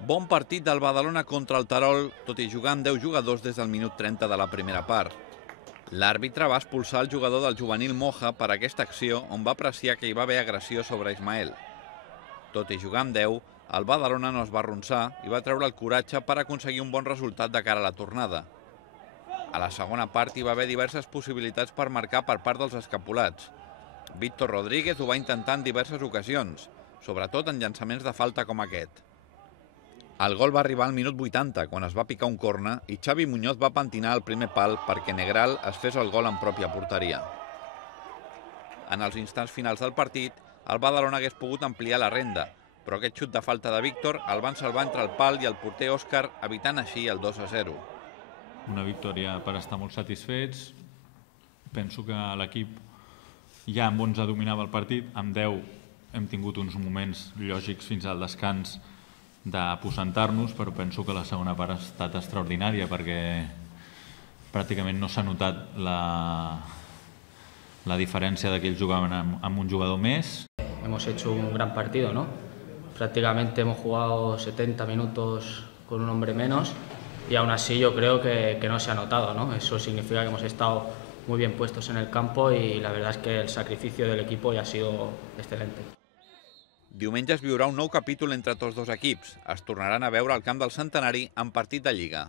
Bon partit del Badalona contra el Terol, tot i jugar amb 10 jugadors des del minut 30 de la primera part. L'àrbitre va expulsar el jugador del juvenil Moja per aquesta acció on va apreciar que hi va haver agressió sobre Ismael. Tot i jugar amb 10, el Badalona no es va arronsar i va treure el coratge per aconseguir un bon resultat de cara a la tornada. A la segona part hi va haver diverses possibilitats per marcar per part dels escapulats. Víctor Rodríguez ho va intentar en diverses ocasions, sobretot en llançaments de falta com aquest. El gol va arribar al minut 80, quan es va picar un corna i Xavi Muñoz va pentinar el primer pal perquè Negral es fes el gol en pròpia porteria. En els instants finals del partit, el Badalona hagués pogut ampliar la renda, però aquest xut de falta de Víctor el van salvar entre el pal i el porter Òscar, evitant així el 2-0. Una victòria per estar molt satisfets. Penso que l'equip ja amb 11 dominava el partit, amb 10 hem tingut uns moments lògics fins al descans d'aposentar-nos, però penso que la segona part ha estat extraordinària perquè pràcticament no s'ha notat la diferència de que ells jugaven amb un jugador més. Hemos hecho un gran partido, ¿no? Prácticamente hemos jugado 70 minutos con un hombre menos y aún así yo creo que no se ha notado, ¿no? Eso significa que hemos estado muy bien puestos en el campo y la verdad es que el sacrificio del equipo ya ha sido excelente. Diumenge es viurà un nou capítol entre tots dos equips. Es tornaran a veure al camp del Centenari en partit de Lliga.